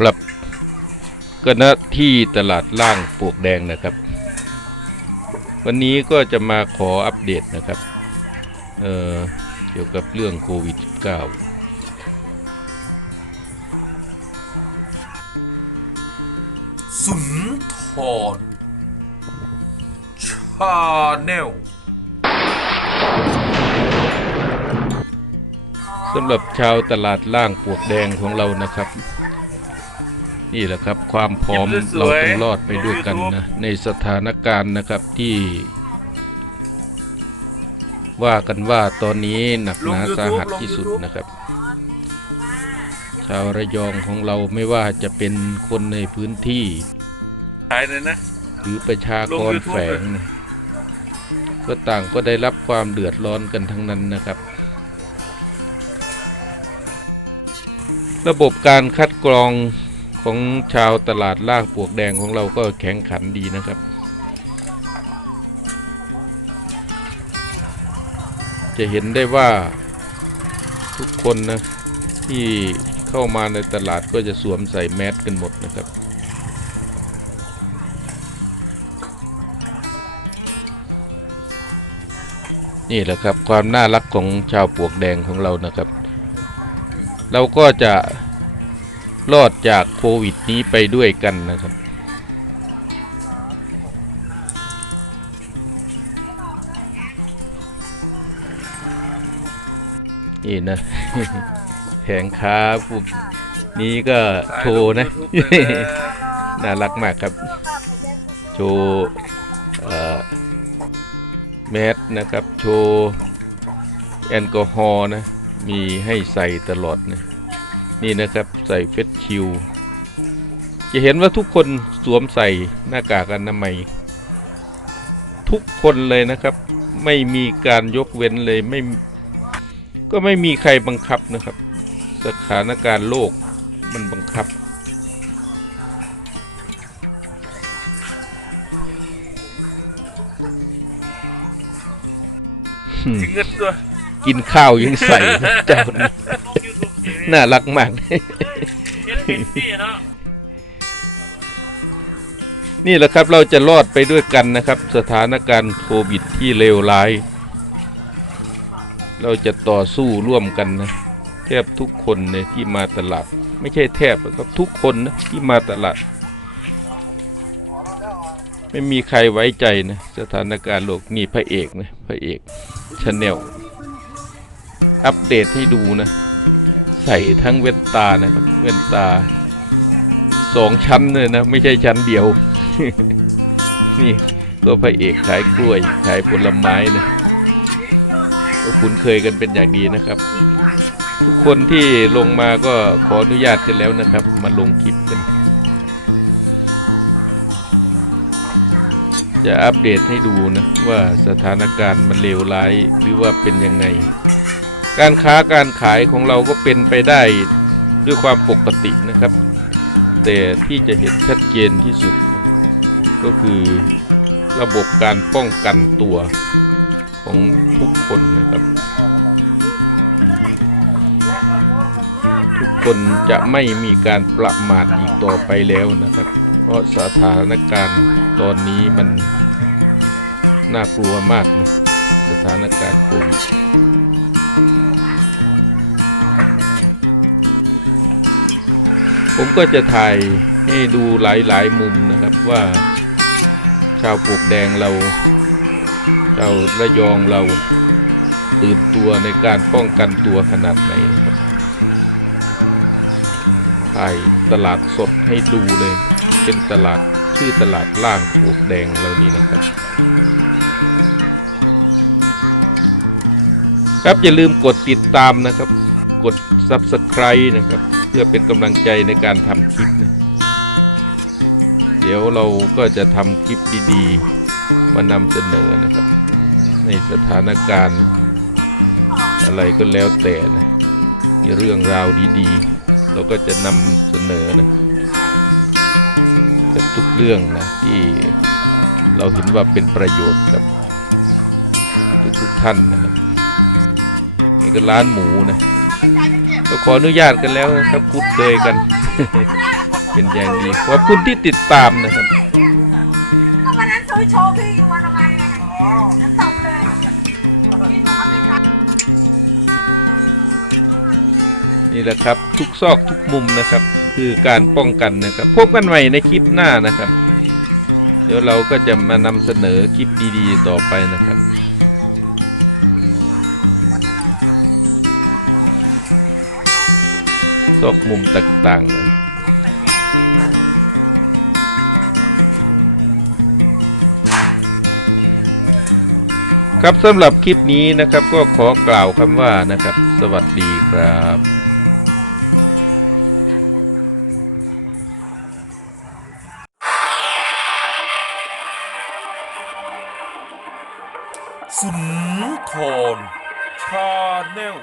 ครับก็ณที่ตลาดล่างปลวกแดงนะครับ วันนี้ก็จะมาขออัปเดตนะครับเอ่อเกี่ยวกับเรื่องโควิด -19 สุนทรชาแนลสำหรับชาวตลาดล่างปลวกแดงของเรานะครับ นี่แหละครับความพร้อมเราต้องรอดไปด้วยกันนะในสถานการณ์นะครับที่ ว่ากันว่าตอนนี้หนักหนาสาหัสที่สุดนะครับ ชาวระยองของเราไม่ว่าจะเป็นคนในพื้นที่ขายเลยนะหรือประชากรแฝงก็ต่างก็ได้รับความเดือดร้อนกันทั้งนั้นนะครับระบบการคัดกรอง ของชาวตลาดล่างปวกแดงของเราก็แข็งขันดีนะครับ จะเห็นได้ว่าทุกคนนะที่เข้ามาในตลาดก็จะสวมใส่แมสกันหมดนะครับนี่แหละครับความน่ารักของชาวปวกแดงของเรานะครับ เราก็จะ รอดจากโควิดนี้ไปด้วยกันนะครับ นี่นะแผงค้าพวกนี้ก็โชว์นะ น่ารักมากครับ โชว์เอ่อแมสนะครับ โชว์ แอลกอฮอล์นะ มีให้ใส่ตลอดนะ นี่นะครับใส่เฟสชิลด์จะเห็นว่าทุกคนสวมใส่หน้ากากอนามัยทุกคนเลยนะครับ ไม่มีการยกเว้นเลยไม่ก็ไม่มีใครบังคับนะครับ สถานการณ์โลกมันบังคับถึงเงินตัวกินข้าวยังใส่นะเจ้านี่ น่ารักมากนี่แหละครับเราจะรอดไปด้วยกันนะครับ สถานการณ์โควิดที่เลวร้าย เราจะต่อสู้ร่วมกันนะ แทบทุกคนเนี่ยที่มาตลาด ไม่ใช่แทบหรอกครับทุกคนนะที่มาตลาด ไม่มีใครไว้ใจนะ สถานการณ์โลกนี่พระเอกนะพระเอกชาแนลอัปเดตให้ดูนะ ใส่ทั้งเว้นตานะครับ เว้นตาสองชั้นเลยนะ ไม่ใช่ชั้นเดียว นี่ก็พระเอกขายกล้วยขายผลไม้นะก็คุ้นเคยกันเป็นอย่างดีนะครับ ทุกคนที่ลงมาก็ขออนุญาตกันแล้วนะครับ มาลงคลิปกัน จะอัปเดตให้ดูนะ ว่าสถานการณ์มันเลวร้ายหรือว่าเป็นยังไง การค้าการขายของเราก็เป็นไปได้ด้วยความปกตินะครับ แต่ที่จะเห็นชัดเจนที่สุด ก็คือระบบการป้องกันตัวของทุกคนนะครับ ทุกคนจะไม่มีการประมาทอีกต่อไปแล้วนะครับ เพราะสถานการณ์ตอนนี้มันน่ากลัวมากนะสถานการณ์โควิด ผมก็จะถ่ายให้ดูหลาย ๆ มุมนะครับว่า ชาวปลวกแดงเราชาวระยองเราตื่นตัวในการป้องกันตัวขนาดไหนนะครับถ่ายตลาดสดให้ดูเลย เป็นตลาดชื่อตลาดล่างปลวกแดงเรานี่นะครับครับอย่าลืมกดติดตามนะครับ กด Subscribe นะครับ เพื่อเป็นกำลังใจในการทำคลิปนะเดี๋ยวเราก็จะทำคลิปดีๆ มานำเสนอนะครับ ในสถานการณ์ อะไรก็แล้วแต่นะมีเรื่องราวดีๆ เราก็จะนำเสนอนะกับทุกเรื่องนะที่เราเห็นว่าเป็นประโยชน์กับทุกๆท่านนะครับนี่ก็ร้านหมูนะ ก็ขออนุญาตกันแล้วนะครับคุ้นเคยกัน เป็นอย่างดีขอบคุณที่ติดตามนะครับวันนั้นซื้อโชว์พี่อยู่วันละไงแล้วส่งเลยนี่แหละครับทุกซอกทุกมุมนะครับ คือการป้องกันนะครับ พบกันใหม่ในคลิปหน้านะครับ เดี๋ยวเราก็จะมานำเสนอคลิปดีๆต่อไปนะครับ ซอกมุมต่างๆครับสำหรับคลิปนี้นะครับก็ขอกล่าวคำว่านะครับ สวัสดีครับสุนทรชาแนล